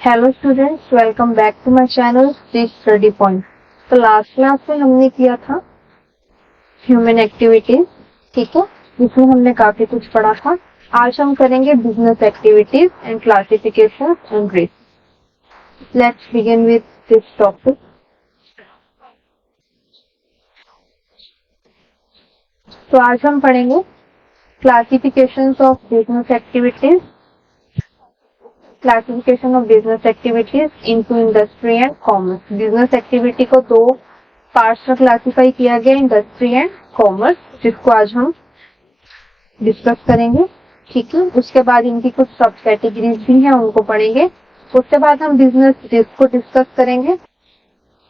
Hello students, welcome back to my channel study point. तो last class में हमने किया था ह्यूमन एक्टिविटीज, ठीक है, जिसमें हमने काफी कुछ पढ़ा था। आज हम करेंगे business activities and classification and rate. Let's begin with this topic. तो आज हम पढ़ेंगे classification of business activities, classification of business activities into industry and commerce. Business activity को दो पार्ट्स में क्लासिफाई किया गया, इंडस्ट्री एंड कॉमर्स, जिसको आज हम डिस्कस करेंगे, ठीक है। उसके बाद इनकी कुछ सब कैटेगरीज भी हैं, उनको पढ़ेंगे। उसके बाद हम बिजनेस रिस्क को डिस्कस करेंगे।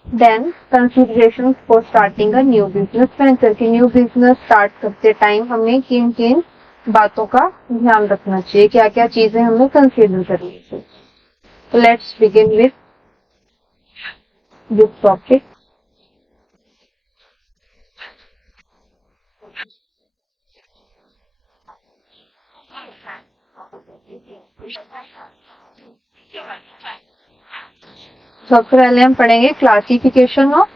Then consideration for starting a new business venture, की न्यू बिजनेस स्टार्ट करते टाइम हमें किन किन बातों का ध्यान रखना चाहिए, क्या क्या चीजें हमें कंसीडर करनी चाहिए। तो let's begin with this topic. सबसे पहले हम पढ़ेंगे क्लासिफिकेशन ऑफ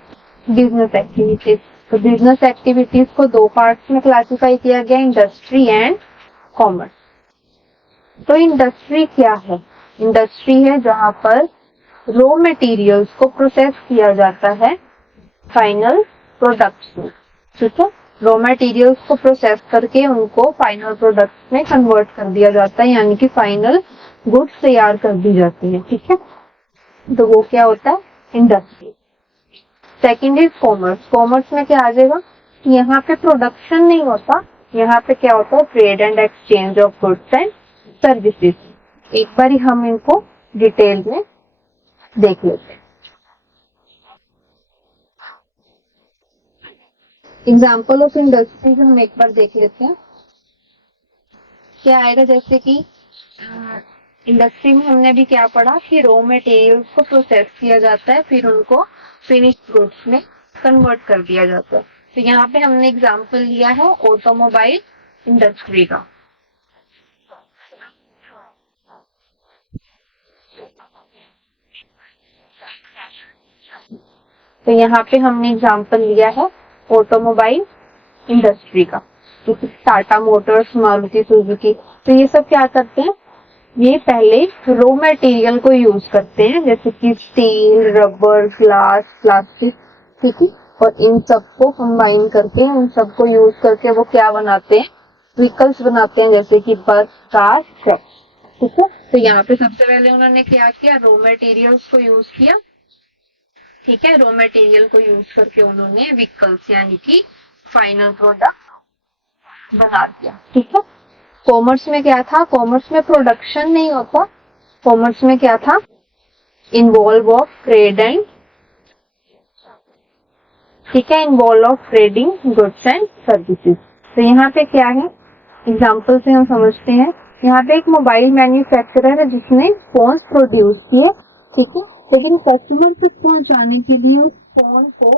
बिजनेस एक्टिविटीज। तो बिजनेस एक्टिविटीज को दो पार्ट्स में क्लासिफाई किया गया, इंडस्ट्री एंड कॉमर्स। तो इंडस्ट्री क्या है? इंडस्ट्री है जहां पर रॉ मटेरियल्स को प्रोसेस किया जाता है फाइनल प्रोडक्ट्स में, ठीक है। रॉ मटेरियल्स को प्रोसेस करके उनको फाइनल प्रोडक्ट्स में कन्वर्ट कर दिया जाता है, यानी कि फाइनल गुड्स तैयार कर दी जाती है, ठीक है। तो वो क्या होता है? Industry. Second is commerce. Commerce में क्या आ जाएगा? यहाँ पे प्रोडक्शन नहीं होता, यहाँ पे क्या होता है? Trade and exchange of goods and services. एक बार ही हम इनको डिटेल में देख लेते हैं। एग्जाम्पल ऑफ इंडस्ट्रीज हम एक बार देख लेते हैं। क्या आएगा? जैसे कि इंडस्ट्री में हमने भी क्या पढ़ा कि रॉ मटेरियल्स को प्रोसेस किया जाता है, फिर उनको फिनिश्ड गुड्स में कन्वर्ट कर दिया जाता है। तो यहाँ पे हमने एग्जाम्पल लिया है ऑटोमोबाइल इंडस्ट्री का। तो यहाँ पे हमने एग्जाम्पल लिया है ऑटोमोबाइल इंडस्ट्री का, जैसे टाटा मोटर्स, मारुति सुजुकी। तो ये सब क्या करते हैं? ये पहले रॉ मटेरियल को यूज करते हैं, जैसे कि स्टील, रबर, ग्लास, प्लास्टिक, ठीक है। और इन सबको कंबाइन करके, इन सबको यूज करके वो क्या बनाते हैं? व्हीकल्स बनाते हैं, जैसे कि बस, कार, ट्रक, ठीक है। तो यहाँ पे सबसे पहले उन्होंने क्या किया? रॉ मटेरियल्स को यूज किया, ठीक है। रॉ मटेरियल को यूज करके उन्होंने व्हीकल्स यानी कि फाइनल प्रोडक्ट बना दिया, ठीक है। कॉमर्स में क्या था? कॉमर्स में प्रोडक्शन नहीं होता। कॉमर्स में क्या था? इन्वॉल्व ऑफ ट्रेड एंड, ठीक है, involve of trading goods and services. तो यहाँ पे क्या है? एग्जाम्पल से हम समझते हैं। यहाँ पे एक मोबाइल मैन्युफैक्चरर है जिसने फोन्स प्रोड्यूस किए, ठीक है, लेकिन कस्टमर तक पहुंचाने के लिए उस फोन को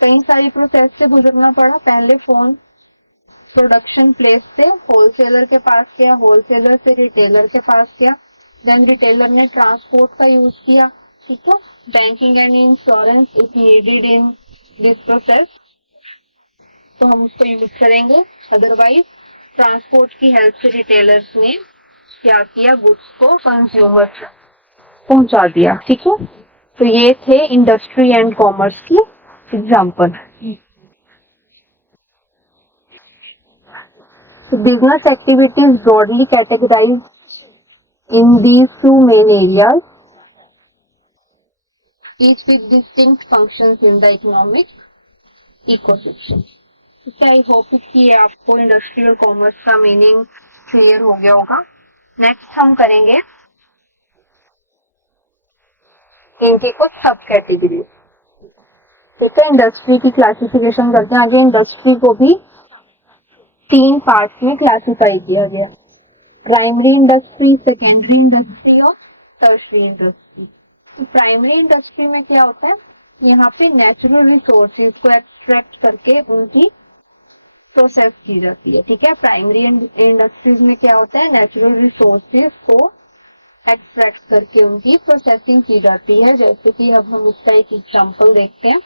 कई सारी प्रोसेस से गुजरना पड़ा। पहले फोन प्रोडक्शन प्लेस से होलसेलर के पास गया, होलसेलर से रिटेलर के पास गया, देन रिटेलर ने ट्रांसपोर्ट का यूज किया, ठीक है। Banking and insurance is needed in this process, तो हम उसको यूज करेंगे। अदरवाइज ट्रांसपोर्ट की हेल्प से रिटेलर्स ने क्या किया? गुड्स को कंज्यूमर पहुंचा दिया, ठीक है। तो ये थे इंडस्ट्री एंड कॉमर्स की example. Business activities broadly categorized in these two main areas, each with distinct functions in the economic ecosystem. Okay, I hope कि आपको इंडस्ट्री और कॉमर्स का मीनिंग क्लियर हो गया होगा। नेक्स्ट हम करेंगे इनकी कुछ सब कैटेगरी, ठीक है। इंडस्ट्री की क्लासिफिकेशन करते हैं आगे। इंडस्ट्री को भी तीन पार्ट्स में क्लासिफाई किया गया, प्राइमरी इंडस्ट्री, सेकेंडरी इंडस्ट्री और टर्शरी इंडस्ट्री। तो प्राइमरी इंडस्ट्री में क्या होता है? यहाँ पे नेचुरल रिसोर्सेज को एक्सट्रैक्ट करके उनकी प्रोसेस की जाती है, ठीक है। प्राइमरी इंडस्ट्रीज में क्या होता है? नेचुरल रिसोर्सेज को एक्सट्रैक्ट करके उनकी प्रोसेसिंग की जाती है। जैसे कि अब हम इसका एक एग्जांपल देखते हैं।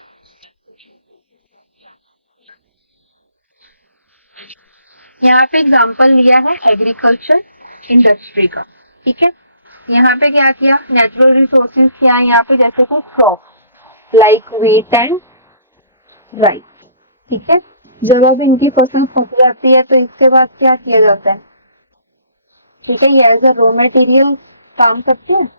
यहाँ पे एग्जांपल लिया है एग्रीकल्चर इंडस्ट्री का, ठीक है। यहाँ पे क्या किया, नेचुरल रिसोर्सेज क्या है यहाँ पे, जैसे कि crop like wheat and rice, ठीक है। जब अब इनकी फसल पक जाती है तो इसके बाद क्या किया जाता है, ठीक है, ये एज अ रॉ मटेरियल काम करते हैं।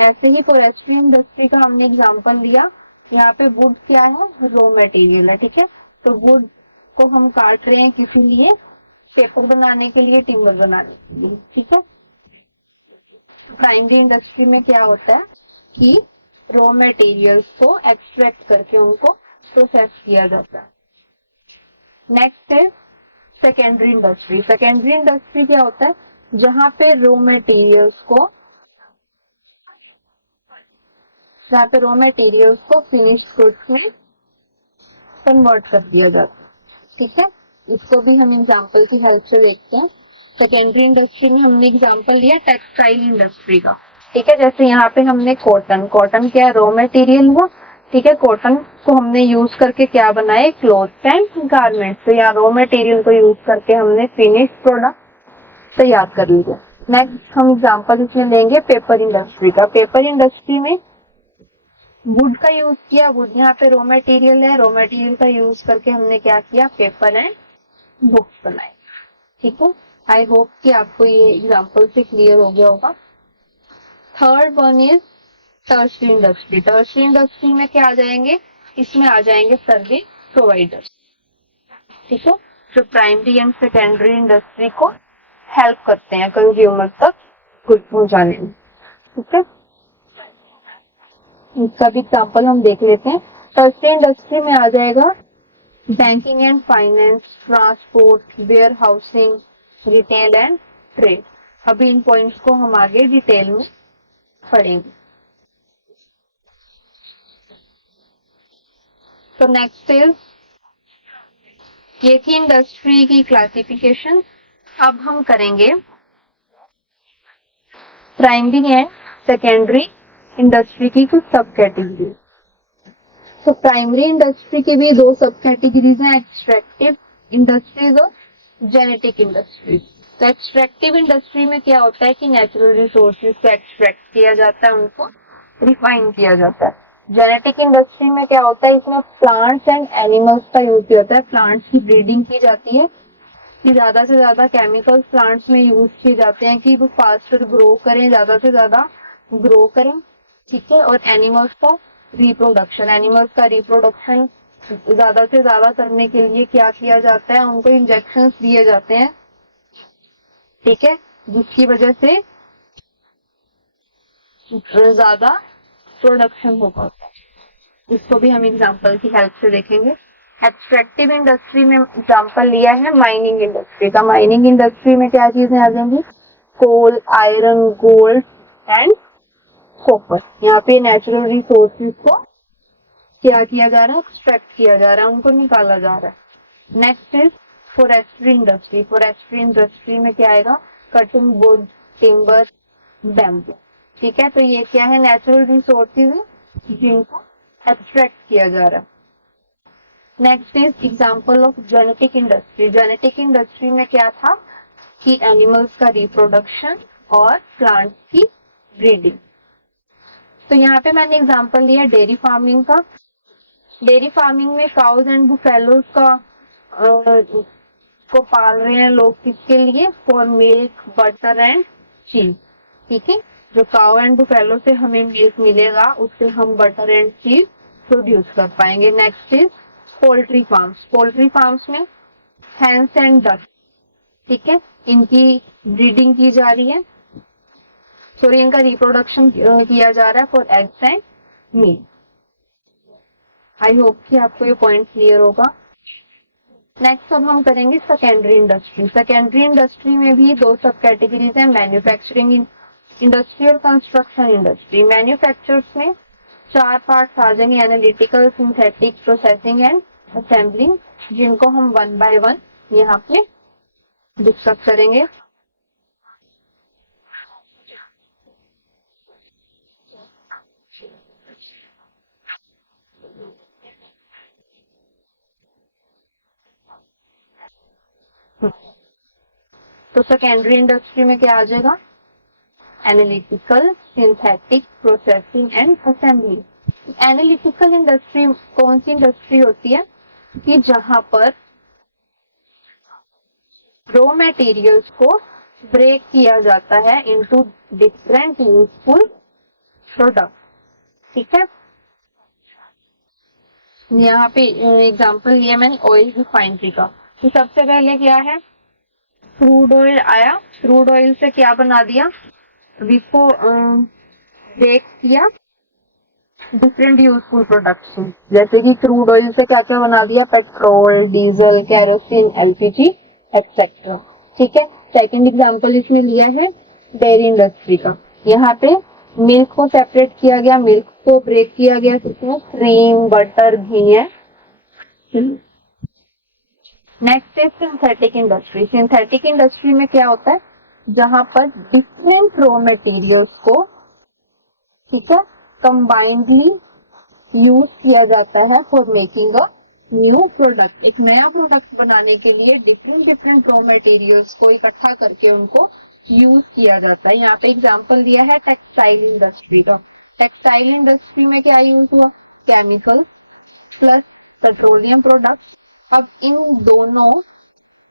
ऐसे ही फॉरेस्ट्री इंडस्ट्री का हमने एग्जांपल लिया। यहाँ पे वुड क्या है, रॉ मटेरियल है, ठीक है। तो वुड को हम काट रहे हैं किसी लिए, पेपर बनाने के लिए, टिम्बर बनाने के लिए, ठीक है। प्राइमरी इंडस्ट्री में क्या होता है कि रॉ मटेरियल्स को एक्सट्रैक्ट करके उनको प्रोसेस किया जाता है। Next is secondary industry. Secondary industry क्या होता है, जहां पे रॉ मटेरियल्स को फिनिश्ड गुड्स में कन्वर्ट कर दिया जाता है, ठीक है। इसको भी हम एग्जांपल की हेल्प से देखते हैं। सेकेंडरी इंडस्ट्री में हमने एग्जांपल लिया टेक्सटाइल इंडस्ट्री का, ठीक है। जैसे यहाँ पे हमने कॉटन क्या है, रॉ मटेरियल हुआ, ठीक है। कॉटन को हमने यूज करके क्या बनाए, क्लोथ एंड गारमेंट। तो यहाँ रॉ मटेरियल को यूज करके हमने फिनिश्ड प्रोडक्ट तैयार कर लिया। नेक्स्ट हम एग्जांपल इसमें लेंगे पेपर इंडस्ट्री का। पेपर इंडस्ट्री में वुड का यूज किया, वुड यहाँ पे रॉ मटेरियल है, रॉ मटेरियल का यूज करके हमने क्या किया, पेपर एंड बुक्स बनाए, ठीक है। आई होप कि आपको ये एग्जांपल से क्लियर हो गया होगा। Third one is tertiary industry. Tertiary industry में क्या आ जाएंगे, इसमें आ जाएंगे सर्विस प्रोवाइडर्स, ठीक है, जो प्राइमरी एंड सेकेंडरी इंडस्ट्री को हेल्प करते हैं कंज्यूमर तक गुड पहुंचाने में, ठीक है। इसका भी एग्जांपल हम देख लेते हैं। टर्शियरी इंडस्ट्री में आ जाएगा banking and finance, transport, warehousing, retail and trade. अभी इन पॉइंट्स को हम आगे डिटेल में पढ़ेंगे। तो नेक्स्ट इज, ये थी इंडस्ट्री की क्लासिफिकेशन। अब हम करेंगे प्राइमरी एंड सेकेंडरी इंडस्ट्री की कुछ सब कैटेगरी। तो प्राइमरी इंडस्ट्री की भी दो सब कैटेगरीज हैं, एक्सट्रैक्टिव इंडस्ट्रीज और जेनेटिक इंडस्ट्रीज। तो एक्सट्रैक्टिव इंडस्ट्री में क्या होता है कि नेचुरल रिसोर्सेज को एक्सट्रैक्ट किया जाता है, उनको रिफाइन किया जाता है। जेनेटिक इंडस्ट्री में क्या होता है, इसमें प्लांट्स एंड एनिमल्स का यूज होता है, प्लांट्स की ब्रीडिंग की जाती है, कि ज्यादा से ज्यादा केमिकल्स प्लांट्स में यूज किए जाते हैं कि वो फास्टर ग्रो करें, ज्यादा से ज्यादा ग्रो करें, ठीक है। और एनिमल्स का रिप्रोडक्शन ज्यादा से ज्यादा करने के लिए क्या किया जाता है, उनको इंजेक्शंस दिए जाते हैं, ठीक है, जिसकी वजह से ज्यादा प्रोडक्शन हो पाता है। इसको भी हम एग्जांपल की हेल्प से देखेंगे। एक्सट्रैक्टिव इंडस्ट्री में एग्जांपल लिया है माइनिंग इंडस्ट्री का। माइनिंग इंडस्ट्री में क्या चीजें आ जाएंगी, कोल, आयरन, गोल्ड एंड कॉपर। यहाँ पे नेचुरल रिसोर्सेज को क्या किया जा रहा है, एक्सट्रैक्ट किया जा रहा है, उनको निकाला जा रहा है। Next is forestry industry. Forestry industry में क्या आएगा, कटिंग वुड, टिम्बर, बैम्बू, ठीक है। तो ये क्या है, नेचुरल रिसोर्सेज जिनको एक्सट्रैक्ट किया जा रहा है। Next is example of genetic industry. Genetic industry में क्या था कि एनिमल्स का रिप्रोडक्शन और प्लांट्स की ब्रीडिंग। तो यहाँ पे मैंने एग्जांपल लिया डेयरी फार्मिंग का। डेयरी फार्मिंग में काउज एंड बुफेलोज को पाल रहे हैं लोग, किसके लिए, फॉर मिल्क, बटर एंड चीज, ठीक है। जो काउ एंड बुफेलो से हमें मिल्क मिलेगा, उससे हम बटर एंड चीज प्रोड्यूस कर पाएंगे। Next is poultry farms. Poultry farms में हैंस एंड डक, ठीक है, इनकी ब्रीडिंग की जा रही है, सॉरी इनका रिप्रोडक्शन किया जा रहा है for eggs and meat. I hope कि आपको ये पॉइंट क्लियर होगा। नेक्स्ट अब हम करेंगे सेकेंडरी इंडस्ट्री। सेकेंडरी इंडस्ट्री में भी दो सब कैटेगरीज हैं, मैन्युफैक्चरिंग इंडस्ट्री और कंस्ट्रक्शन इंडस्ट्री। मैन्युफैक्चरर्स में चार पार्ट्स आ जाएंगे, analytical, synthetic, processing and assembling, जिनको हम वन बाय वन यहाँ पे डिस्कस करेंगे। तो सेकेंडरी इंडस्ट्री में क्या आ जाएगा? Analytical, synthetic, processing and assembly. Analytical industry कौन सी इंडस्ट्री होती है कि जहां पर रॉ मटेरियल्स को ब्रेक किया जाता है इनटू डिफरेंट यूजफुल प्रोडक्ट। ठीक है, यहाँ पे एग्जांपल लिया मैंने ऑयल रिफाइनरी का। तो सबसे पहले क्या है, क्रूड ऑयल आया, क्रूड ऑयल से क्या बना दिया, इसको ब्रेक किया डिफरेंट यूजफुल प्रोडक्ट्स। जैसे कि क्रूड ऑयल से क्या क्या बना दिया, petrol, diesel, kerosene, LPG etcetera. ठीक है, सेकंड एग्जांपल इसमें लिया है डेयरी इंडस्ट्री का। यहाँ पे मिल्क को सेपरेट किया गया, मिल्क को ब्रेक किया गया, जिसमें क्रीम, बटर, घी है। Next is synthetic industry. Synthetic industry में क्या होता है, जहां पर डिफरेंट रॉ मटेरियल्स को, ठीक है, कंबाइंडली यूज किया जाता है for making a new product. एक नया प्रोडक्ट बनाने के लिए डिफरेंट रॉ मटेरियल्स को इकट्ठा करके उनको यूज किया जाता है। यहाँ पे एग्जांपल दिया है टेक्सटाइल इंडस्ट्री का। टेक्सटाइल इंडस्ट्री में क्या यूज हुआ, केमिकल्स प्लस पेट्रोलियम प्रोडक्ट्स। अब इन दोनों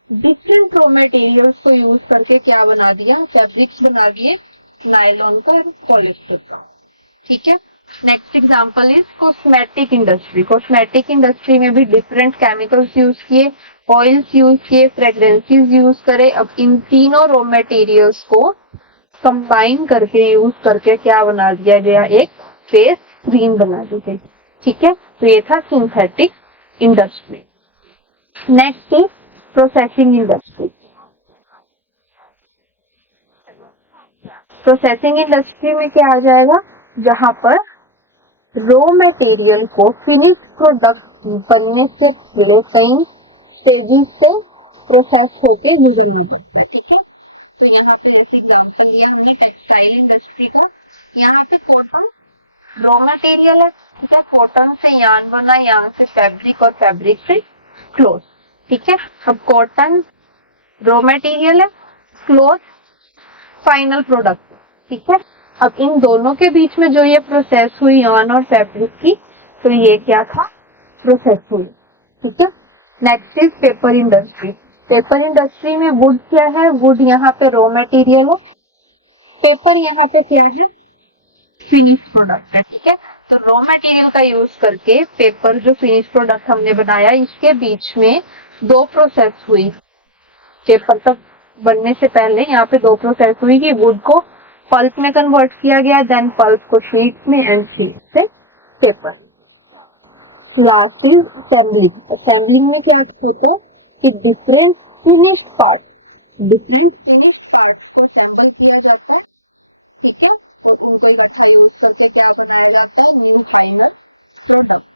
डिफरेंट रॉ मटेरियल्स को यूज करके क्या बना दिया, फैब्रिक्स बना दिए, नायलॉन का, पॉलिस्टर का। ठीक है, next example is cosmetic industry. Cosmetic industry में भी डिफरेंट केमिकल्स यूज किए, ऑयल्स यूज किए, फ्रेग्रेंसेस यूज करे। अब इन तीनों रॉ मटेरियल्स को कंबाइन करके यूज करके क्या बना दिया गया, एक फेस क्रीम बना दी गई। ठीक है, तो ये था synthetic industry. Next is processing industry. Processing industry में क्या आ जाएगा, जहां पर रॉ मटेरियल को फिनिश्ड प्रोडक्ट बनने से पहले कई स्टेजेस से प्रोसेस होके गुजरना पड़ता है। ठीक है, तो यहाँ पे जैसे एग्जांपल लिया हमने टेक्सटाइल इंडस्ट्री का। यहाँ पे कॉटन रॉ मटेरियल है। ठीक है, कॉटन से यार्न बना, यार्न से फैब्रिक और फैब्रिक से क्लोथ। ठीक है, अब कॉटन रॉ मटेरियल है, क्लोथ फाइनल प्रोडक्ट। ठीक है, अब इन दोनों के बीच में जो ये प्रोसेस हुई यार्न और फैब्रिक की, तो ये क्या था, प्रोसेस हुई। ठीक है, next is paper industry. Paper industry में वुड क्या है, वुड यहाँ पे रॉ मटेरियल है, पेपर यहाँ पे क्या है, फिनिश प्रोडक्ट है। ठीक है, तो रॉ मटेरियल का यूज करके पेपर जो फिनिश प्रोडक्ट हमने बनाया, इसके बीच में दो प्रोसेस हुई। पेपर तक बनने से पहले यहाँ पे दो प्रोसेस हुई कि वुड को पल्प में कन्वर्ट किया गया, देन पल्प को शीट्स में, एंड शीट से paper. Last is assembling. Assembling में क्या होता है कि डिफरेंट फिनिश्ड पार्ट्स को असेंबल किया जाता है। ठीक है, और उनको इकट्ठा यूज करके क्या बनाया जाता है, न्यू फाइनल प्रोडक्ट।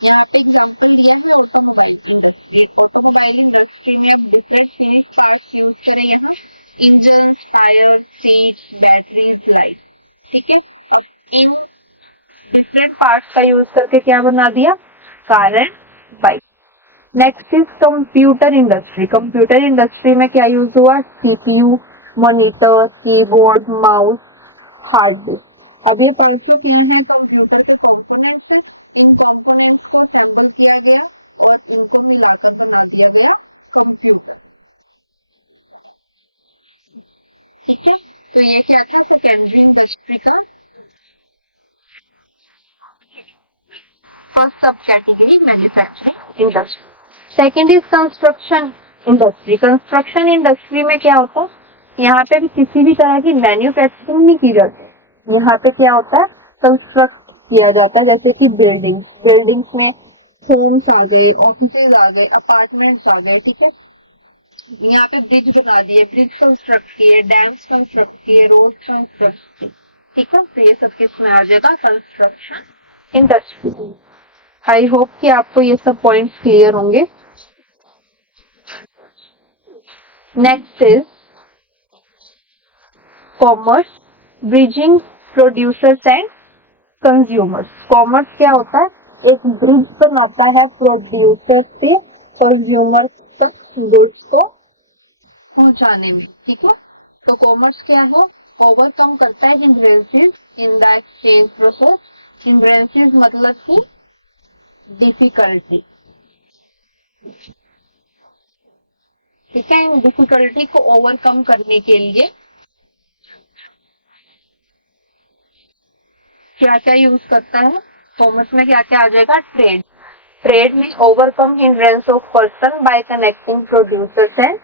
यहाँ पे एग्जांपल दिया है ऑटोमोबाइल इंडस्ट्री। ऑटोमोबाइल इंडस्ट्री में अब डिफरेंट फिनिश्ड पार्ट्स यूज करें, यहाँ engine, tyre, seats, batteries, light. ठीक है, अब इन डिफरेंट पार्ट्स का यूज करके क्या बना दिया, car and bike. Next is computer industry. Computer industry में क्या यूज हुआ, CPU, monitor, keyboard, mouse, hard disk. अब ये पांचों क्या है, कंप्यूटर के कंपोनेंट्स हैं। इन कंपोनेंट्स को असेंबल किया गया और इनको मिलाकर बना दिया गया कंप्यूटर। ठीक है, तो ये क्या था, सेकेंडरी इंडस्ट्री का फर्स्ट सब category, manufacturing industry. Second is construction industry. Construction industry में क्या होता है, यहाँ पे भी किसी भी तरह की मैन्युफैक्चरिंग नहीं की जाती। यहाँ पे क्या होता है, कंस्ट्रक्ट किया जाता है। जैसे कि बिल्डिंग्स में होम्स आ गए, ऑफिसेज आ गए, अपार्टमेंट्स आ गए। ठीक है, यहाँ पे ब्रिज बना दिए, ब्रिज कंस्ट्रक्ट किए, डैम्स कंस्ट्रक्ट किए, रोड कंस्ट्रक्ट किए। ठीक है, तो ये सब किस में आ जाएगा, कंस्ट्रक्शन इंडस्ट्री। आई होप कि आपको ये सब पॉइंट्स क्लियर होंगे। Next is commerce, bridging producers and consumers. Commerce क्या होता है, एक ब्रिज बनाता है प्रोड्यूसर से कंज्यूमर तक गुड्स को पहुंचाने में, ठीक है। तो कॉमर्स क्या है, ओवरकम करता है hindrances in the exchange process. Hindrances मतलब की डिफिकल्टी, ठीक है। इन डिफिकल्टी को ओवरकम करने के लिए क्या क्या यूज करता है, कॉमर्स में क्या क्या आ जाएगा, ट्रेड। ट्रेड में overcome hindrance of person by connecting producers and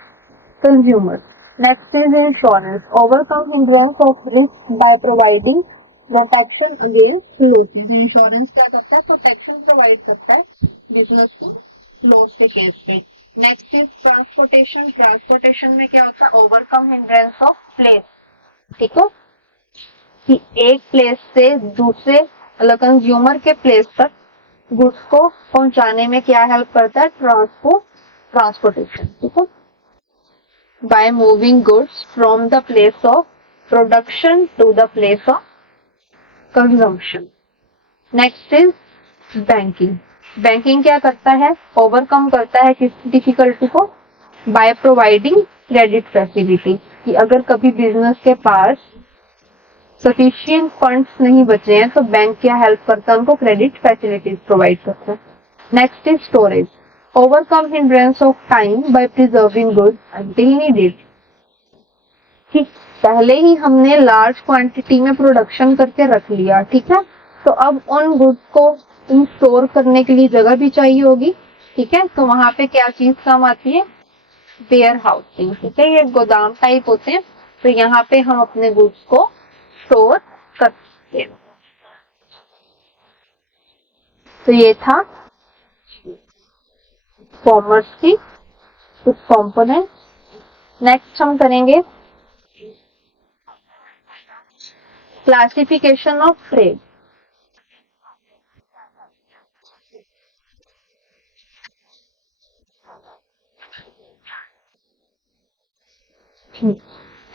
consumers. Next is insurance, overcome hindrance of risk by providing protection against losses. Insurance क्या करता है, प्रोटेक्शन प्रोवाइड करता है बिजनेस को लॉस के केस में। नेक्स्ट इज ट्रांसपोर्टेशन, ट्रांसपोर्टेशन में क्या होता है, ओवरकम हिंड्रेंस ऑफ प्लेस, ठीक है, कि एक प्लेस से दूसरे मतलब कंज्यूमर के प्लेस तक गुड्स को पहुंचाने में क्या हेल्प करता है, ट्रांसपोर्टेशन, ठीक है, by moving goods from the place of production to the place of consumption. Next is banking. Banking क्या करता है, ओवरकम करता है किस डिफिकल्टी को, बाय प्रोवाइडिंग क्रेडिट फैसिलिटी, कि अगर कभी बिजनेस के पास सफिशिएंट फंड्स नहीं बचे हैं तो बैंक क्या हेल्प करता है, उनको क्रेडिट फैसिलिटीज प्रोवाइड करता है। Next is storage, overcome hindrance of time by preserving goods until needed, ठीक, पहले ही हमने लार्ज क्वांटिटी में प्रोडक्शन करके रख लिया, ठीक है, तो अब उन गुड्स को स्टोर करने के लिए जगह भी चाहिए होगी, ठीक है, तो वहां पे क्या चीज काम आती है, वेयर हाउसिंग, ठीक है, ये गोदाम टाइप होते हैं, तो यहाँ पे हम अपने गुड्स को स्टोर कर सकते हैं। तो ये था कॉमर्स की कुछ कंपोनेंट। नेक्स्ट हम करेंगे क्लासिफिकेशन ऑफ ट्रेड।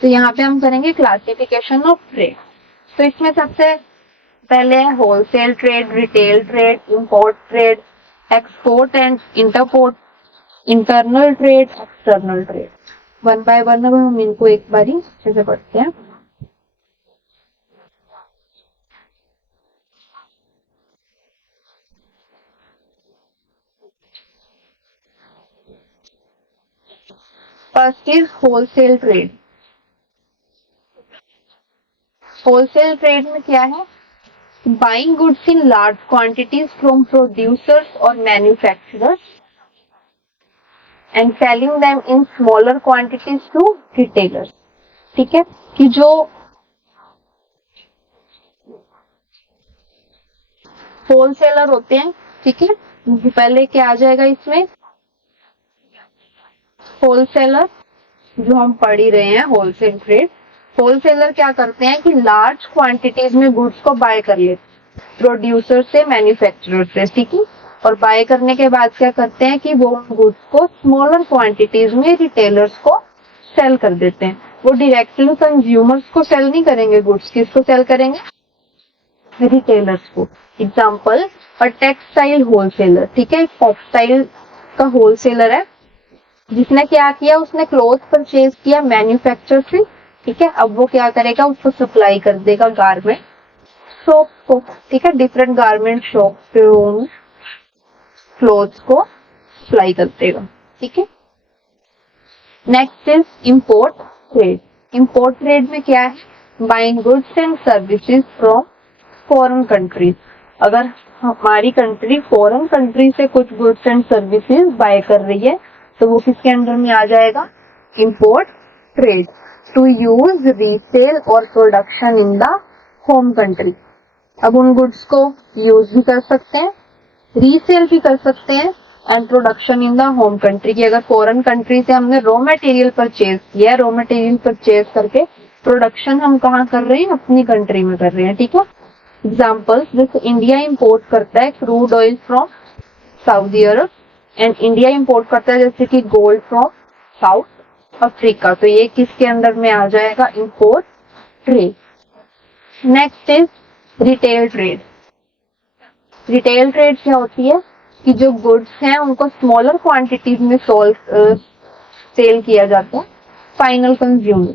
तो यहाँ पे हम करेंगे क्लासिफिकेशन ऑफ ट्रेड। तो इसमें सबसे पहले है wholesale trade, retail trade, import trade, export and entrepot, internal trade, external trade. One by one अब हम इनको एक बारी अच्छे से पढ़ते हैं। First is wholesale trade. Wholesale trade में क्या है, buying goods in large quantities from producers और manufacturers and selling them in smaller quantities to retailers, ठीक है, कि जो होलसेलर होते हैं, ठीक है, पहले क्या आ जाएगा इसमें, होलसेलर जो हम पढ़ ही रहे हैं होलसेल ट्रेड। होलसेलर क्या करते हैं कि लार्ज क्वांटिटीज में गुड्स को बाय कर लेते प्रोड्यूसर से, मैन्युफैक्चरर से, ठीक है, और बाय करने के बाद क्या करते हैं कि वो गुड्स को स्मॉलर क्वांटिटीज में रिटेलर्स को सेल कर देते हैं। वो डायरेक्टली कंज्यूमर्स को सेल नहीं करेंगे गुड्स, किसको सेल करेंगे, रिटेलर्स को। एग्जाम्पल, और टेक्सटाइल होलसेलर, ठीक है, टेक्सटाइल का होलसेलर है जिसने क्या किया, उसने क्लोथ परचेज किया मैन्युफैक्चर से, ठीक है, अब वो क्या करेगा, उसको सप्लाई कर देगा गारमेंट शॉप को, ठीक है, डिफरेंट गारमेंट शॉप पे क्लोथ्स को सप्लाई कर देगा, ठीक है। Next is import trade. Import trade में क्या है, buying goods and services from foreign countries. अगर हमारी कंट्री फॉरेन कंट्री से कुछ गुड्स एंड सर्विसेज बाय कर रही है तो वो किसके अंडर में आ जाएगा, import trade. To use resale और production in the home country. अब उन गुड्स को यूज भी कर सकते हैं, रीसेल भी कर सकते हैं, and production in the home country की अगर फॉरेन कंट्री से हमने रॉ मटेरियल परचेज किया, रॉ मटेरियल परचेज करके प्रोडक्शन हम कहाँ कर रहे हैं, अपनी कंट्री में कर रहे हैं, ठीक है। एग्जाम्पल्स, जैसे इंडिया इंपोर्ट करता है crude oil from Saudi Arab and India import करता है जैसे कि गोल्ड फ्रॉम साउथ अफ्रीका, तो ये किसके अंदर में आ जाएगा, import trade. Next is retail trade. Retail trade क्या होती है कि जो गुड्स हैं उनको स्मॉलर क्वांटिटीज में सेल किया जाता है, फाइनल कंज्यूमर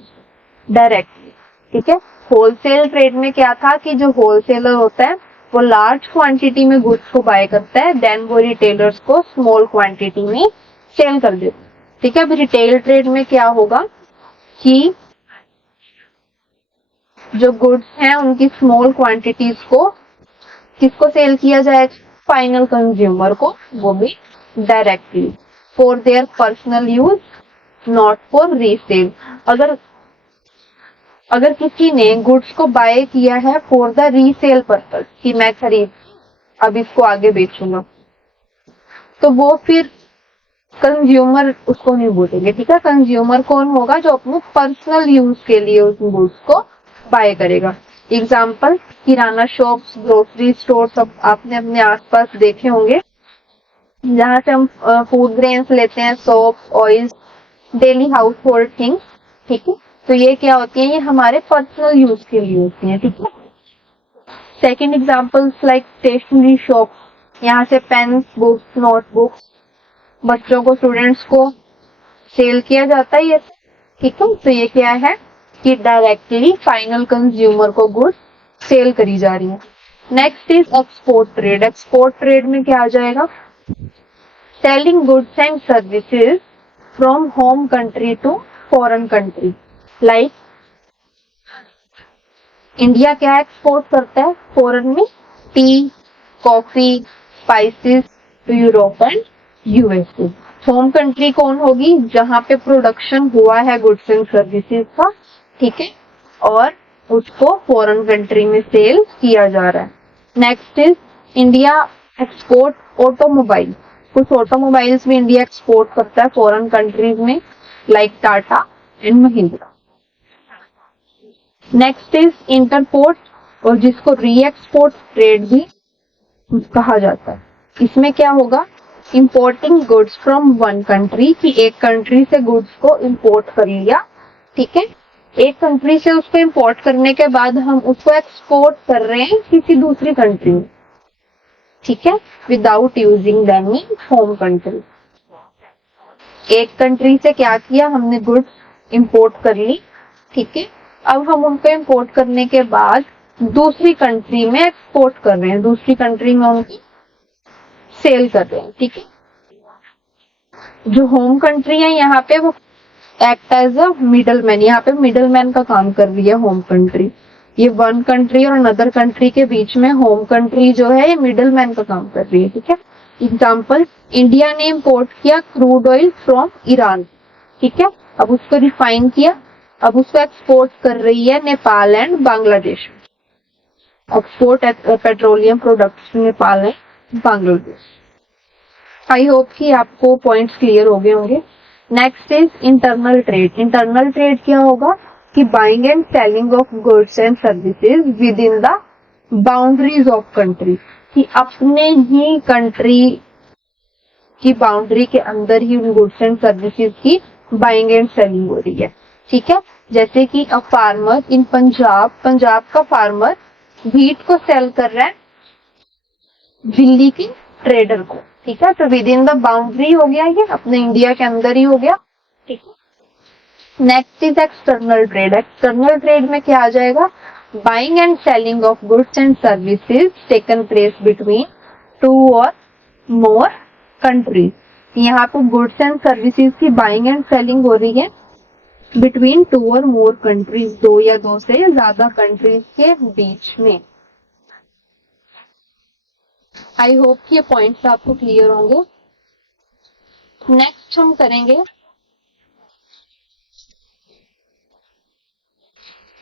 डायरेक्टली। ठीक है, होलसेल ट्रेड में क्या था कि जो होलसेलर होता है वो लार्ज क्वांटिटी में गुड्स को बाय करता है, देन वो रिटेलर्स को स्मॉल क्वांटिटी में सेल कर देता है। ठीक है, अब रिटेल ट्रेड में क्या होगा कि जो गुड्स हैं उनकी स्मॉल क्वांटिटीज को किसको सेल किया जाएगा, फाइनल कंज्यूमर को, वो भी directly for their personal use, not for resale. अगर किसी ने गुड्स को बाय किया है फॉर द रीसेल पर्पस कि मैं खरीद अब इसको आगे बेचूंगा, तो वो फिर कंज्यूमर उसको नहीं बोलेंगे। ठीक है, कंज्यूमर कौन होगा, जो अपने पर्सनल यूज के लिए उस गुड्स को बाय करेगा। एग्जाम्पल, किराना शॉप्स, ग्रोसरी स्टोर, सब आपने अपने आसपास देखे होंगे, जहाँ से हम फूड ग्रेन्स लेते हैं, soap, oil, daily house hold things. ठीक है, तो ये क्या होती है, ये हमारे पर्सनल यूज के लिए होती है। ठीक है, second examples like stationery shop, यहाँ से पेन, बुक्स, नोटबुक्स बच्चों को, स्टूडेंट्स को सेल किया जाता है ये। ठीक है, तो ये क्या है कि डायरेक्टली फाइनल कंज्यूमर को गुड्स सेल करी जा रही है। Next is export trade. Export trade में क्या आ जाएगा, selling goods and services from home country to foreign country. Like India क्या एक्सपोर्ट करता है फॉरेन में, tea, coffee, spices to Europe and USA. Home country कौन होगी, जहां पे प्रोडक्शन हुआ है गुड्स एंड सर्विसेज का। ठीक है, और उसको फॉरेन कंट्री में सेल किया जा रहा है। Next is India export automobile. कुछ ऑटोमोबाइल्स भी इंडिया एक्सपोर्ट करता है फॉरेन कंट्रीज में, like Tata and Mahindra. Next is entrepot, और जिसको री एक्सपोर्ट ट्रेड भी कहा जाता है। इसमें क्या होगा, importing goods from one country, कि एक कंट्री से गुड्स को इंपोर्ट कर लिया। ठीक है, एक कंट्री से उसको इंपोर्ट करने के बाद हम उसको एक्सपोर्ट कर रहे हैं किसी दूसरी कंट्री में। ठीक है, without using them in home country. एक कंट्री से क्या किया, हमने गुड्स इंपोर्ट कर ली। ठीक है, अब हम उनको इंपोर्ट करने के बाद दूसरी कंट्री में एक्सपोर्ट कर रहे हैं, दूसरी कंट्री में उनकी सेल कर रहे हैं। ठीक है, जो होम कंट्री है यहाँ पे वो act as a middleman, यहाँ पे मिडल मैन का काम कर रही है होम कंट्री। ये वन कंट्री और अनदर कंट्री के बीच में होम कंट्री जो है ये मिडल मैन का काम कर रही है। ठीक है, एग्जाम्पल, इंडिया ने इंपोर्ट किया क्रूड ऑयल फ्रॉम ईरान। ठीक है, अब उसको रिफाइन किया, अब उसको एक्सपोर्ट कर रही है Nepal and Bangladesh. Export petroleum products Nepal and Bangladesh. I hope कि आपको पॉइंट्स क्लियर हो गए होंगे। Next is internal trade. Internal trade क्या होगा कि buying and selling of goods and services with in the boundaries of country, कि अपने ही कंट्री की बाउंड्री के अंदर ही उन गुड्स एंड सर्विसेज की बाइंग एंड सेलिंग हो रही है। ठीक है, जैसे कि अ फार्मर इन पंजाब का फार्मर व्हीट को सेल कर रहा है दिल्ली के ट्रेडर को। ठीक है, तो विद इन द बाउंड्री हो गया, ये अपने इंडिया के अंदर ही हो गया। ठीक है, next is external trade. External trade में क्या आ जाएगा, buying and selling of goods and services taken place between two और मोर कंट्रीज। यहाँ पे गुड्स एंड सर्विसेज की बाइंग एंड सेलिंग हो रही है बिटवीन टू और मोर कंट्रीज, दो या दो से ज्यादा कंट्रीज के बीच में। आई होप कि ये पॉइंट्स आपको क्लियर होंगे। नेक्स्ट हम करेंगे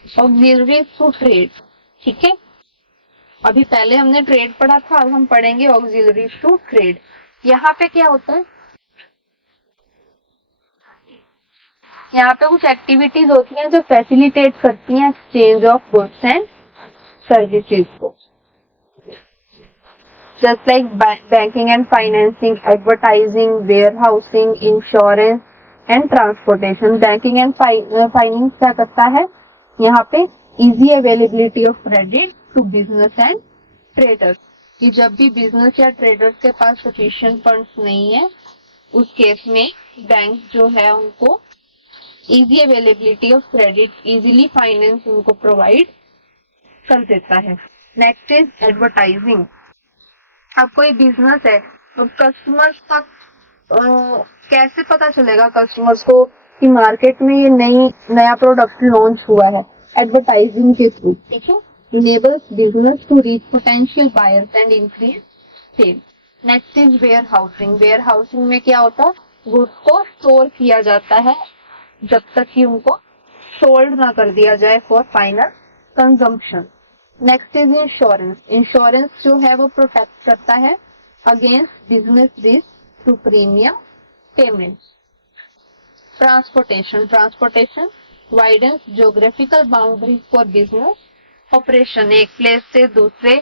ऑक्सिलरीज टू ट्रेड। ठीक है, अभी पहले हमने ट्रेड पढ़ा था, अब हम पढ़ेंगे ऑक्सिलरीज टू ट्रेड। यहाँ पे क्या होता है, यहाँ पे कुछ एक्टिविटीज होती हैं जो फैसिलिटेट करती हैं exchange of goods and services को, just like banking and financing, advertising, warehousing, insurance and transportation. Banking and finance क्या करता है, यहाँ पे easy availability of credit to business and traders, कि जब भी बिजनेस या ट्रेडर्स के पास सफिशिएंट फंड्स नहीं है उस केस में बैंक जो है उनको easy availability of credit, easily finance उनको प्रोवाइड कर देता है। Next is advertising. अब कोई बिजनेस है, अब कस्टमर्स तक कैसे पता चलेगा कस्टमर्स को कि मार्केट में ये नया प्रोडक्ट लॉन्च हुआ है? एडवर्टाइजिंग के थ्रू, ठीक है। Enables business to reach potential buyers and increase sale. Next is warehousing. Warehousing में क्या होता है? गुड्स को स्टोर किया जाता है जब तक कि उनको सोल्ड ना कर दिया जाए for final consumption. Next is insurance. Insurance जो है वो प्रोटेक्ट करता है against business risk through premium payment. Transportation. Transportation widens geographical boundaries for business operation. एक प्लेस से दूसरे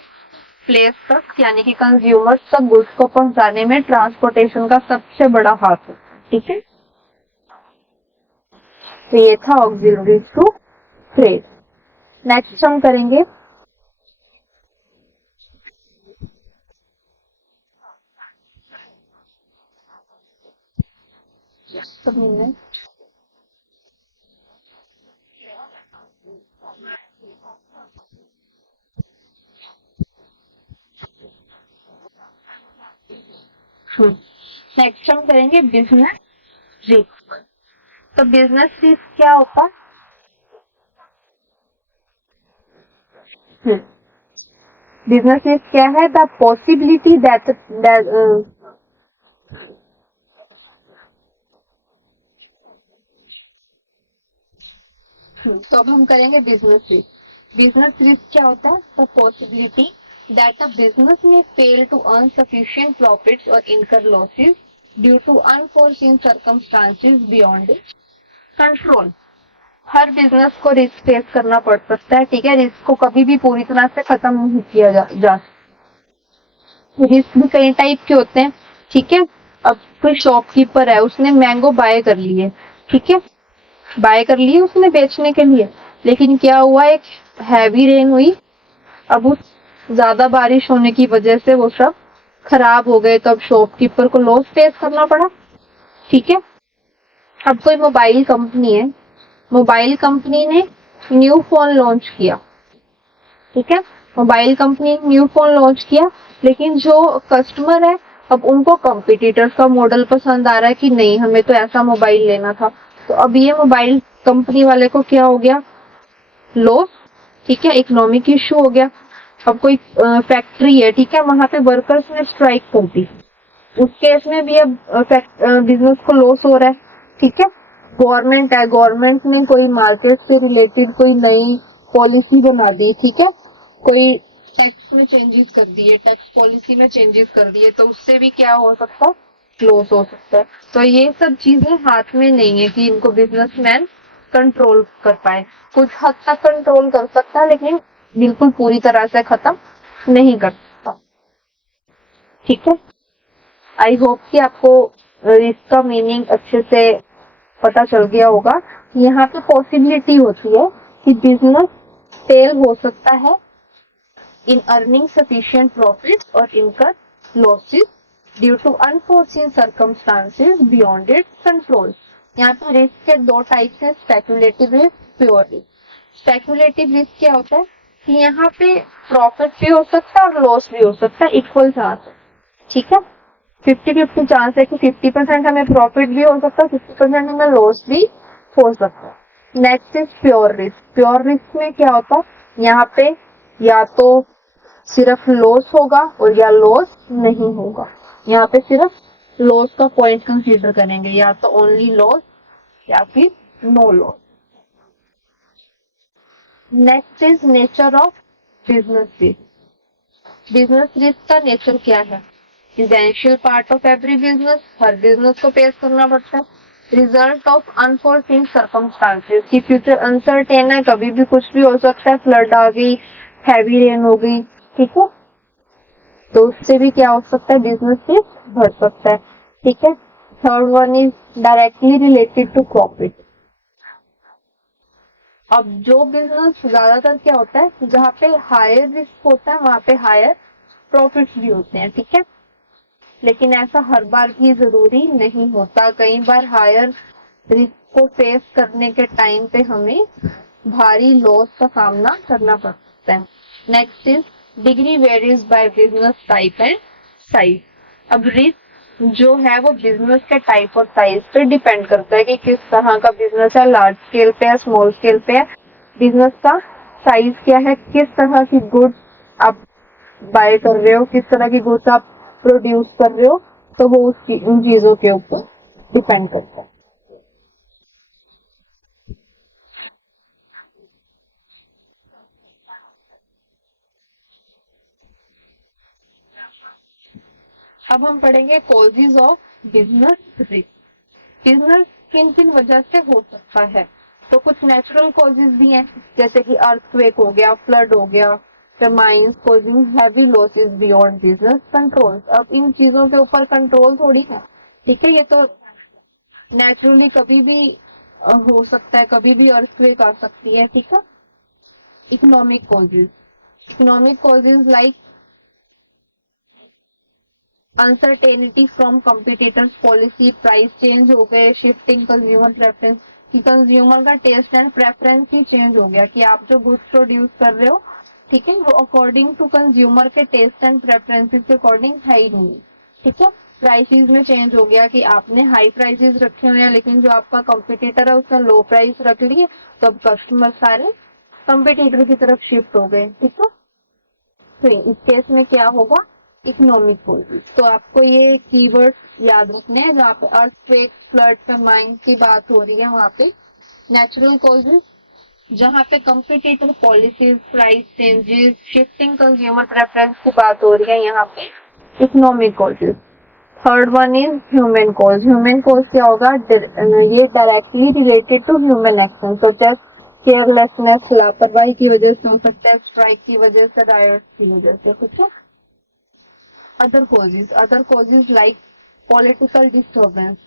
प्लेस तक यानी कि कंज्यूमर्स तक गुड्स को पहुंचाने में ट्रांसपोर्टेशन का सबसे बड़ा हाथ है, ठीक है। तो ये था ऑक्सिलरीज टू ट्रेड। नेक्स्ट हम करेंगे नेक्स्ट हम करेंगे बिजनेस रिस्क। तो बिजनेस रिस्क क्या होता है? बिजनेस रिस्क क्या है? द पॉसिबिलिटी दैट तो अब हम करेंगे बिजनेस रिस्क। बिजनेस रिस्क क्या होता है? The possibility that a business may fail to earn sufficient profits और incur losses due to unforeseen circumstances beyond its control. हर बिजनेस को रिस्क फेस करना पड़ सकता है, ठीक है। रिस्क को कभी भी पूरी तरह से खत्म नहीं किया जा रिस्क भी कई टाइप के होते हैं, ठीक है। अब कोई शॉपकीपर है, उसने मैंगो बाय कर लिए, ठीक है, बाय कर लिए उसने बेचने के लिए, लेकिन क्या हुआ, एक हैवी रेन हुई, अब उस ज्यादा बारिश होने की वजह से वो सब खराब हो गए, तो अब शॉपकीपर को लॉस फेस करना पड़ा, ठीक है। अब कोई मोबाइल कंपनी है, मोबाइल कंपनी ने न्यू फोन लॉन्च किया, ठीक है, मोबाइल कंपनी ने न्यू फोन लॉन्च किया, लेकिन जो कस्टमर है अब उनको कॉम्पिटिटर्स का मॉडल पसंद आ रहा है कि नहीं हमें तो ऐसा मोबाइल लेना था, तो अब ये मोबाइल कंपनी वाले को क्या हो गया, लॉस, ठीक है, इकोनॉमिक इश्यू हो गया। अब कोई फैक्ट्री है, ठीक है, वहां पे वर्कर्स ने स्ट्राइक कर दी, उस केस में भी अब बिजनेस को लॉस हो रहा है, ठीक है। गवर्नमेंट है, गवर्नमेंट ने कोई मार्केट से रिलेटेड कोई नई पॉलिसी बना दी, ठीक है, कोई टैक्स में चेंजेस कर दिए, टैक्स पॉलिसी में चेंजेस कर दिए, तो उससे भी क्या हो सकता है, लॉस हो सकता है। तो ये सब चीजें हाथ में नहीं है कि इनको बिजनेसमैन कंट्रोल कर पाए। कुछ हद तक कंट्रोल कर सकता है, लेकिन बिल्कुल पूरी तरह से खत्म नहीं कर सकता, ठीक है। आई होप कि आपको इसका मीनिंग अच्छे से पता चल गया होगा कि यहाँ पे पॉसिबिलिटी होती है कि बिजनेस फेल हो सकता है इन अर्निंग सफिशिएंट प्रॉफिट्स और incur losses due to unforeseen circumstances beyond its control. यहाँ पे रिस्क के दो टाइप्स हैं, speculative risk, pure risk. Speculative risk क्या होता है कि यहाँ पे प्रॉफिट भी हो सकता है और लॉस भी हो सकता है, इक्वल चांस है, ठीक है। 50-50 चांस है कि 50% हमें प्रॉफिट भी हो सकता है, 50% हमें लॉस भी हो सकता है। Next is pure risk. Pure risk में क्या होता है, यहाँ पे या तो सिर्फ लॉस होगा और या लॉस नहीं होगा, यहाँ पे सिर्फ लॉस का पॉइंट कंसीडर करेंगे, या तो ओनली लॉस या फिर no loss. Next is nature of business risk. Business risk का नेचर क्या है, essential part of every business, हर बिजनेस को फेस करना पड़ता है। रिजल्ट ऑफ अनफोर्सीन सर्कमस्टांसेस, की फ्यूचर अनसर्टेन है, कभी भी कुछ भी हो सकता है, फ्लड आ गई, हैवी रेन हो गई, ठीक है, तो उससे भी क्या हो सकता है, बिजनेस रिस्क बढ़ सकता है, ठीक है। Third one is directly related to profit. अब जो बिजनेस ज्यादातर क्या होता है, जहाँ पे हायर रिस्क होता है वहां पे हायर प्रॉफिट्स भी होते हैं, ठीक है, लेकिन ऐसा हर बार भी जरूरी नहीं होता। कई बार हायर रिस्क को फेस करने के टाइम पे हमें भारी लॉस का सामना करना पड़ सकता है। Next is degree varies by business type and size. अब रिस्क जो है वो बिजनेस के टाइप और साइज पे डिपेंड करता है कि किस तरह का बिजनेस है, लार्ज स्केल पे है, स्मॉल स्केल पे है, बिजनेस का साइज क्या है, किस तरह की गुड्स आप बाय कर रहे हो, किस तरह की गुड्स आप प्रोड्यूस कर रहे हो, तो वो उन चीजों के ऊपर डिपेंड करता है। अब हम पढ़ेंगे causes of business risk. Business किन किन वजह से हो सकता है, तो कुछ नेचुरल कॉजेज भी हैं, जैसे कि अर्थक्वेक हो गया, फ्लड हो गया, termites causing heavy losses beyond business control. अब इन चीजों के ऊपर कंट्रोल थोड़ी है, ठीक है, ये तो नेचुरली कभी भी हो सकता है, कभी भी अर्थक्वेक आ सकती है, ठीक है। Economic causes like uncertainty from competitors policy, price change हो गए, शिफ्टिंग कंज्यूमर प्रेफरेंस, कि कंज्यूमर का टेस्ट एंड प्रेफरेंस ही चेंज हो गया, कि आप जो गुड्स प्रोड्यूस कर रहे हो, ठीक है, वो अकॉर्डिंग टू कंज्यूमर के टेस्ट एंड प्रेफरेंसेस के अकॉर्डिंग है ही नहीं, ठीक है। प्राइसेस में चेंज हो गया कि आपने हाई प्राइसेस रखे हुए हैं लेकिन जो आपका कंपटीटर है उसने लो प्राइस रख लिए, तो अब कस्टमर सारे कंपटीटर की तरफ शिफ्ट हो गए, ठीक है। तो इस केस में क्या होगा, इकोनॉमिक कॉजेज। तो आपको ये कीवर्ड याद रखने हैं, जहाँ पे अर्थक्वेक, फ्लड, टर्माइन की बात हो रही है वहां पे नेचुरल कॉजेज, जहाँ पे competitor policies, price changes, shifting consumer preference की बात हो रही है, यहाँ पे economic causes. Third one is human cause. Human cause क्या होगा, ये directly related to human action, such as carelessness, लापरवाही की वजह से हो सकता है, स्ट्राइक की वजह से, रायट की वजह से, कुछ other causes like political disturbance,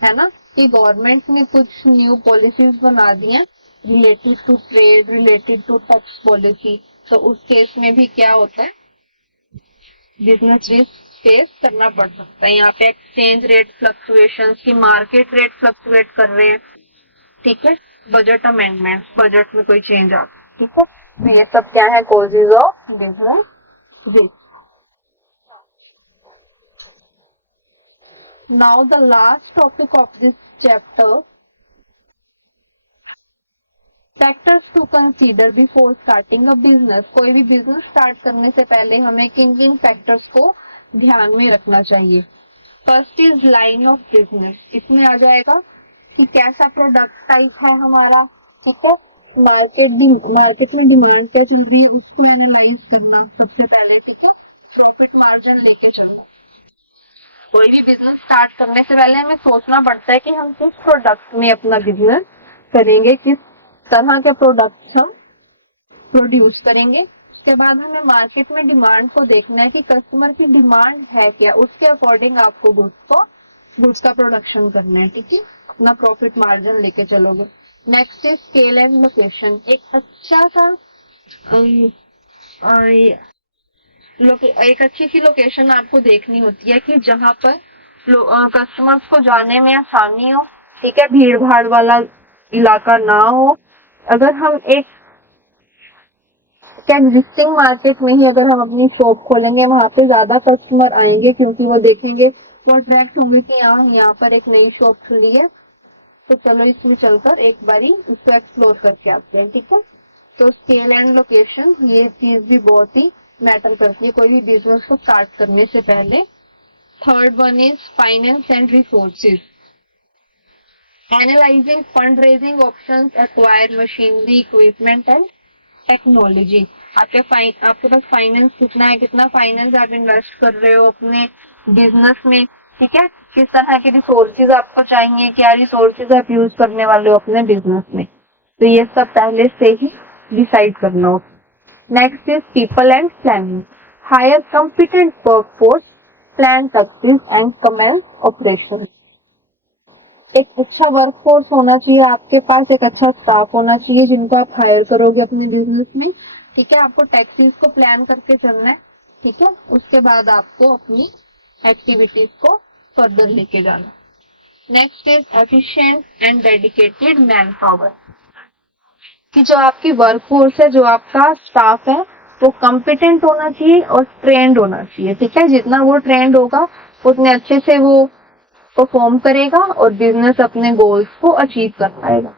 है ना, कि गवर्नमेंट ने कुछ न्यू पॉलिसीज बना दी हैं related to trade, related to tax policy, तो उस केस में भी क्या होता है, बिजनेस रिस्क फेस करना पड़ सकता है। यहाँ पे एक्सचेंज रेट फ्लक्चुएशंस की मार्केट रेट फ्लक्चुएट कर रहे हैं, ठीक है, बजट अमेंडमेंट, बजट में कोई चेंज आ, ठीक है, तो ये सब क्या है, causes of business risk. Now the last topic of this chapter, factors to consider before starting a business। कोई भी बिजनेस स्टार्ट करने से पहले हमें किन किन फैक्टर्स को ध्यान में रखना चाहिए। First is line of business, इसमें आ जाएगा कि कैसा प्रोडक्ट टाइप है हमारा, ठीक है, मार्केट में डिमांड क्या चल रही है उसको एनालाइज करना सबसे पहले, ठीक है, प्रॉफिट मार्जिन लेके चलना। कोई भी बिजनेस स्टार्ट करने से पहले हमें सोचना पड़ता है कि हम किस प्रोडक्ट में अपना बिजनेस करेंगे, किस तरह के प्रोडक्ट्स हम प्रोड्यूस करेंगे। उसके बाद हमें मार्केट में डिमांड को देखना है कि कस्टमर की डिमांड है क्या, उसके अकॉर्डिंग आपको गुड्स का प्रोडक्शन करना है, ठीक है, अपना प्रॉफिट मार्जिन लेके चलोगे। Next is scale and location. एक अच्छा सा एक अच्छी सी लोकेशन आपको देखनी होती है कि जहां पर कस्टमर्स को जाने में आसानी हो, ठीक है, भीड़ भाड़ वाला इलाका ना हो। अगर हम एक एग्जिस्टिंग मार्केट में ही अगर हम अपनी शॉप खोलेंगे, वहां पे ज्यादा कस्टमर आएंगे क्योंकि वो देखेंगे, वो अट्रैक्ट होंगे कि यहाँ पर एक नई शॉप खुली है, तो चलो इसमें चलकर एक बारी इसको एक्सप्लोर करके आते हैं, ठीक है। तो स्केल एंड लोकेशन ये चीज भी बहुत ही मैटर करती है कोई भी बिजनेस को स्टार्ट करने से पहले। Third one is finance and resources, analysing fund raising options, acquire machinery, equipment and technology. आपके पास फाइनेंस कितना है, कितना फाइनेंस आप इन्वेस्ट कर रहे हो अपने बिजनेस में, ठीक है, किस तरह के रिसोर्सेज आपको चाहिए, क्या रिसोर्सेज आप यूज करने वाले हो अपने बिजनेस में, तो ये सब पहले से ही डिसाइड करना हो। Next is people and planning, hire competent workforce, plan taxes and commence operation. एक अच्छा वर्कफोर्स होना चाहिए आपके पास, एक अच्छा स्टाफ होना चाहिए जिनको आप हायर करोगे अपने बिजनेस में, ठीक है। आपको टैक्सेस को प्लान करके चलना है, ठीक है, उसके बाद आपको अपनी एक्टिविटीज को फर्दर लेके जाना। Next is efficient and dedicated man power, कि जो आपकी वर्कफोर्स है, जो आपका स्टाफ है, वो कॉम्पिटेंट होना चाहिए और ट्रेंड होना चाहिए। ठीक है, जितना वो ट्रेंड होगा उतने अच्छे से वो परफॉर्म करेगा और बिजनेस अपने गोल्स को अचीव कर पाएगा।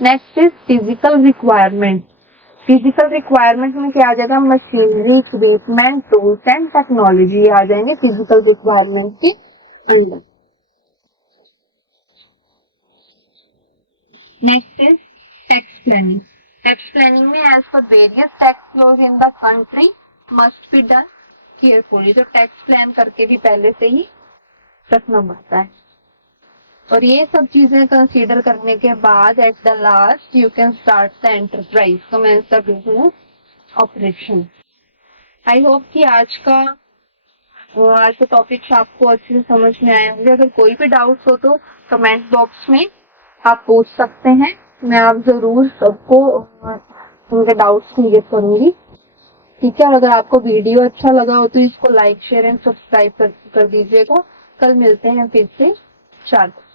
Next is physical requirement. Physical requirement में क्या आ जाएगा? Machinery, equipment, tools and technology आ जाएंगे फिजिकल रिक्वायरमेंट के under. Next is tax planning. Tax planning में as per various tax laws in the country must be done carefully. तो tax plan करके भी पहले से ही रखना पड़ता है। और ये सब चीजें कंसीडर करने के बाद at the last you can start the enterprise, commence the business operation. I hope कि आज के टॉपिक्स आपको अच्छे से समझ में आए होंगे। अगर कोई भी डाउट्स हो तो कमेंट बॉक्स में आप पूछ सकते हैं, मैं आप जरूर सबको उनके डाउट्स क्लियर करूंगी। ठीक है, और अगर आपको वीडियो अच्छा लगा हो तो इसको लाइक, शेयर एंड सब्सक्राइब कर दीजिएगा। कल मिलते हैं फिर से 4 बजे।